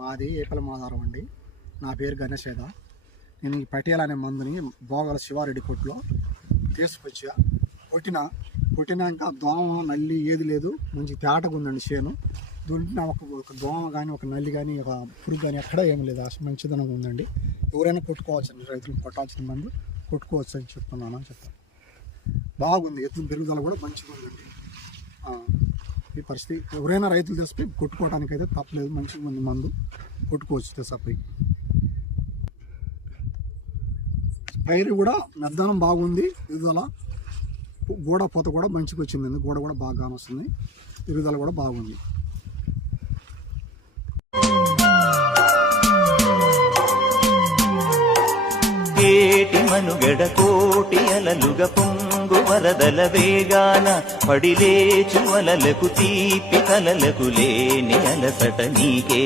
మాది ఏపల మాధారం అండి. నా పేరు గణేశేద. నేను ఈ పటియాల అనే మందుని బోగల శివారెడ్డి కొట్లో తీసుకొచ్చా. కొట్టినాక దోమ నల్లి ఏది లేదు, మంచి తేటగా ఉందండి చేను. దుంటిన ఒక దోమ కానీ ఒక నల్లి కానీ ఒక పురుగు కానీ ఎక్కడా ఏమి లేదు, అసలు మంచిదనంగా ఉందండి. ఎవరైనా కొట్టుకోవచ్చండి, రైతులు కొట్టాల్సిన మందు కొట్టుకోవచ్చు అని చెప్తున్నాను. బాగుంది, ఎత్తుల పెరుగుదల కూడా మంచిగా ఉందండి. ఈ పరిస్థితి ఎవరైనా రైతులు తెచ్చిపోయి కొట్టుకోవడానికి అయితే తప్పలేదు, మంచిగా ఉంది మందు, కొట్టుకోవచ్చు తెసపోయి. పైరు కూడా మెద్దనం బాగుంది, ఎదుగుదల గోడ పూత కూడా మంచిగా వచ్చిందండి, గోడ కూడా బాగా వస్తుంది, ఎదుగుదల కూడా బాగుంది. కేటి మనుగడ కోటి అలలుగ పొంగు వరదల వేగాన పడిలేచు అలలకు తీపి కలలకు లేని అలసట నీకే.